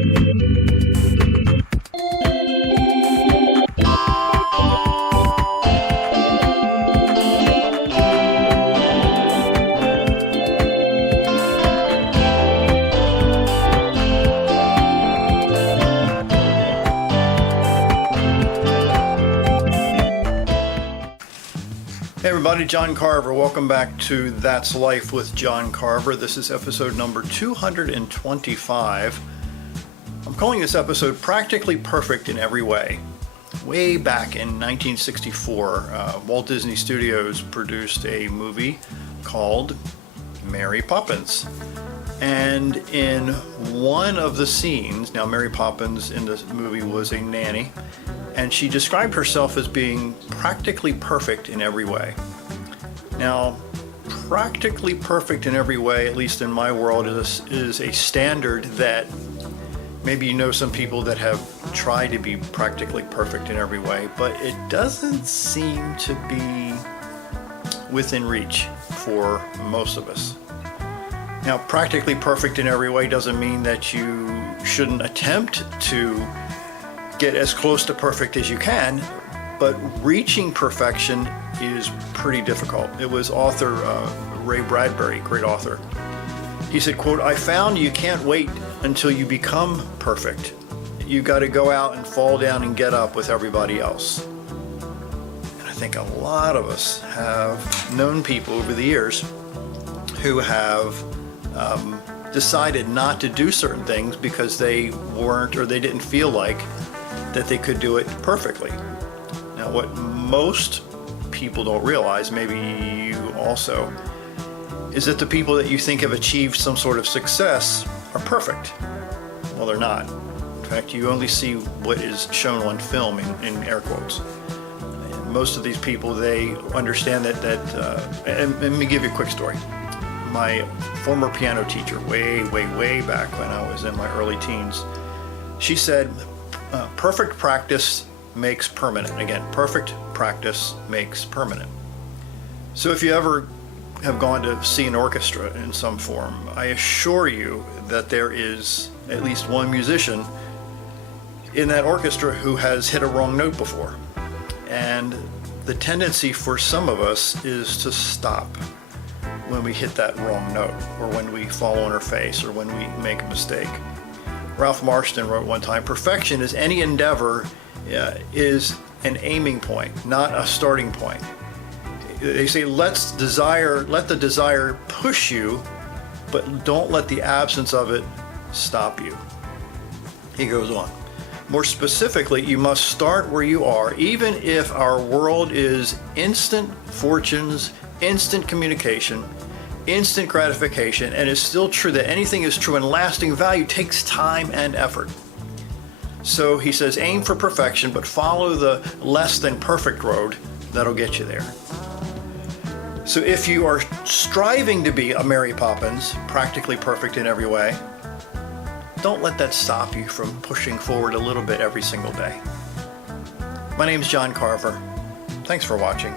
Hey everybody, John Carver. Welcome back to That's Life with John Carver. This is episode number 225. I'm calling this episode Practically Perfect in Every Way. Way back in 1964, Walt Disney Studios produced a movie called Mary Poppins. And in one of the scenes, now Mary Poppins in this movie was a nanny, and she described herself as being practically perfect in every way. Now, practically perfect in every way, at least in my world, is a standard that maybe you know some people that have tried to be practically perfect in every way, but it doesn't seem to be within reach for most of us. Now, practically perfect in every way doesn't mean that you shouldn't attempt to get as close to perfect as you can, but reaching perfection is pretty difficult. It was author Ray Bradbury, great author. He said, quote, "I found you can't wait until you become perfect. You got to go out and fall down and get up with everybody else." And I think a lot of us have known people over the years who have decided not to do certain things because they weren't, or they didn't feel like that they could do it perfectly. Now, what most people don't realize, maybe you also, is that the people that you think have achieved some sort of success are perfect. Well, they're not. In fact, you only see what is shown on film in air quotes. And most of these people, they understand that and let me give you a quick story. My former piano teacher, way back when I was in my early teens, she said, perfect practice makes permanent. Again, perfect practice makes permanent. So if you ever have gone to see an orchestra in some form, I assure you that there is at least one musician in that orchestra who has hit a wrong note before. And the tendency for some of us is to stop when we hit that wrong note, or when we fall on our face, or when we make a mistake. Ralph Marston wrote one time, "Perfection is any endeavor is an aiming point, not a starting point." They say, let the desire push you, but don't let the absence of it stop you. He goes on. More specifically, you must start where you are, even if our world is instant fortunes, instant communication, instant gratification, and it's still true that anything is true and lasting value takes time and effort. So he says, aim for perfection, but follow the less than perfect road that'll get you there. So if you are striving to be a Mary Poppins, practically perfect in every way, don't let that stop you from pushing forward a little bit every single day. My name's John Carver. Thanks for watching.